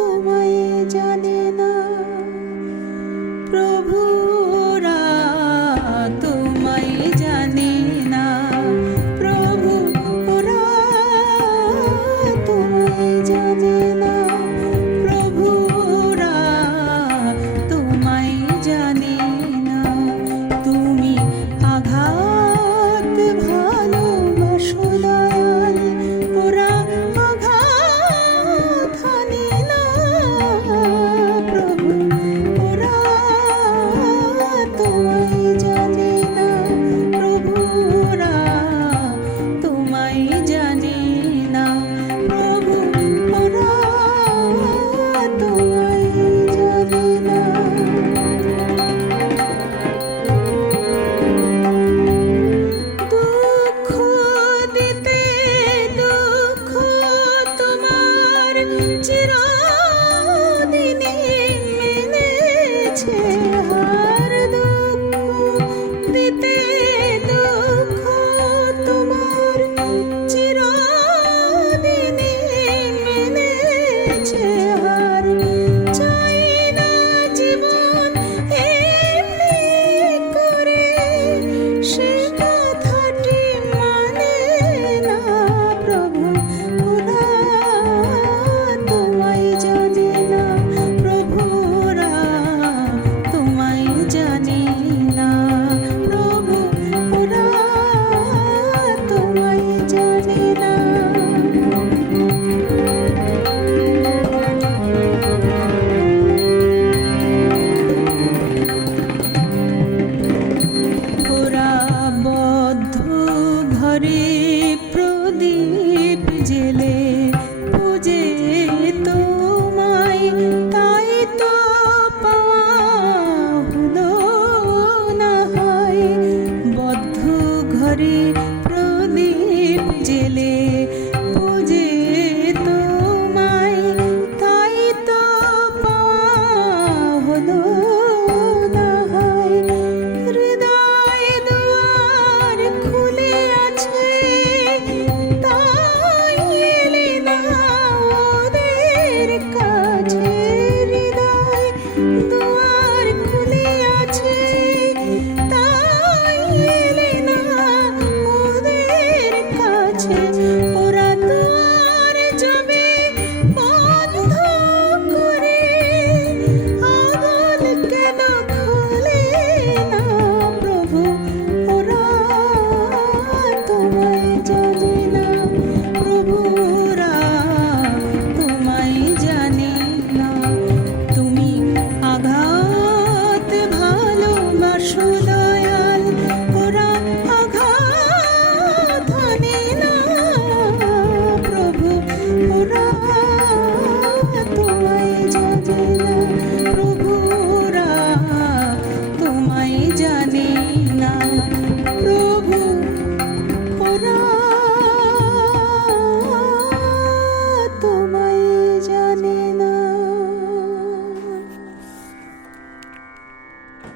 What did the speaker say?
Oh world.